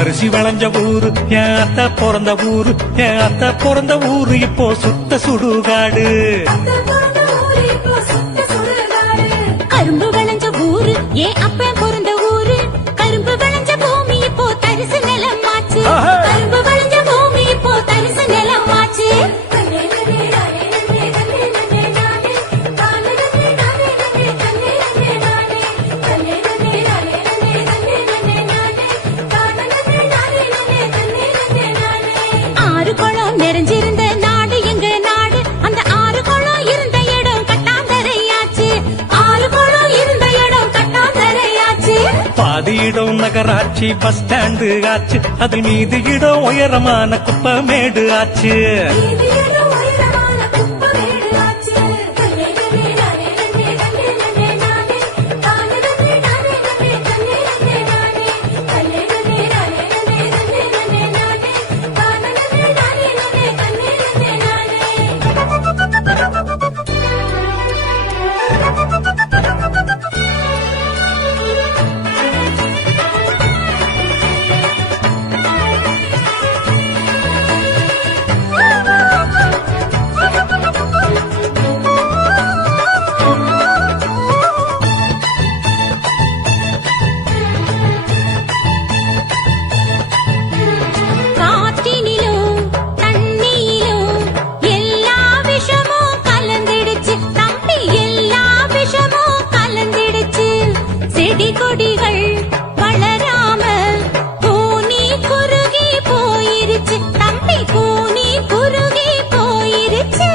அரிசி விளைஞ்ச ஊரு என் அத்தை பிறந்த ஊரு, என் அத்தை பிறந்த ஊரு இப்போ சுத்த சுடுகாடு. கரும்பு விளைஞ்ச ஊரு என் அப்பன் பிறந்த ஊரு, கரும்பு விளைஞ்ச பூமி இப்போ தரிசு நிலம் ஆச்சு. கரும்பு விளைஞ்ச பூமி இப்போ தரிசு நிலம் ஆச்சு. ஆறு குளம் நிறைஞ்சிருந்த நாடு எங்க நாடு, அந்த ஆறு குளம் இருந்த இடம் கட்டாந்தரையாச்சு. ஆறு குளம் இருந்த இடம் கட்டாந்தரையாச்சு. பாதி இடம் நகராட்சி பஸ் ஸ்டாண்டு ஆச்சு, அதில் மீது இடம் உயரமான குப்பமேடு ஆச்சு. கொடிகள் வளராம பூனி குறுகி போயிருச்சு தம்பி, பூனி குறுகி போயிருச்சு.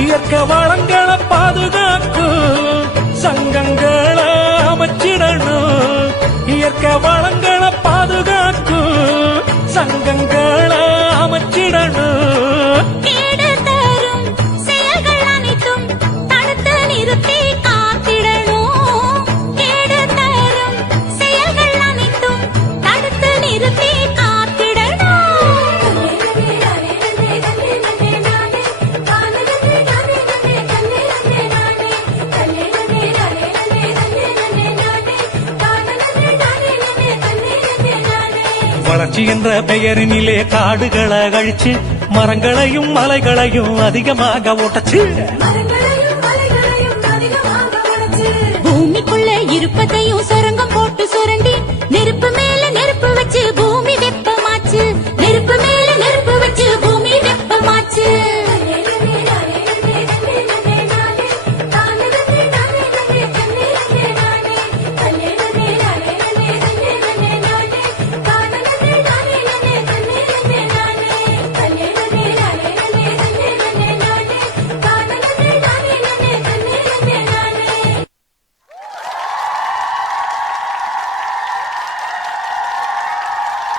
இயற்கை வளங்களை பாதுகாக்கும் சங்கங்களை அமைச்சிடணும், இயற்கை வளங்களை பாதுகாக்கும் சங்கங்களை அமைச்சிடணும். கேடு தரும் செயல்கள் அனைத்தும் தடுத்து நிறுத்தி வளர்ச்சி என்ற பெயரினிலே காடுகளை அழிச்சு மரங்களையும் மலைகளையும் அதிகமாக ஓட்டச்சு. பூமிக்குள்ள இருப்பதையும்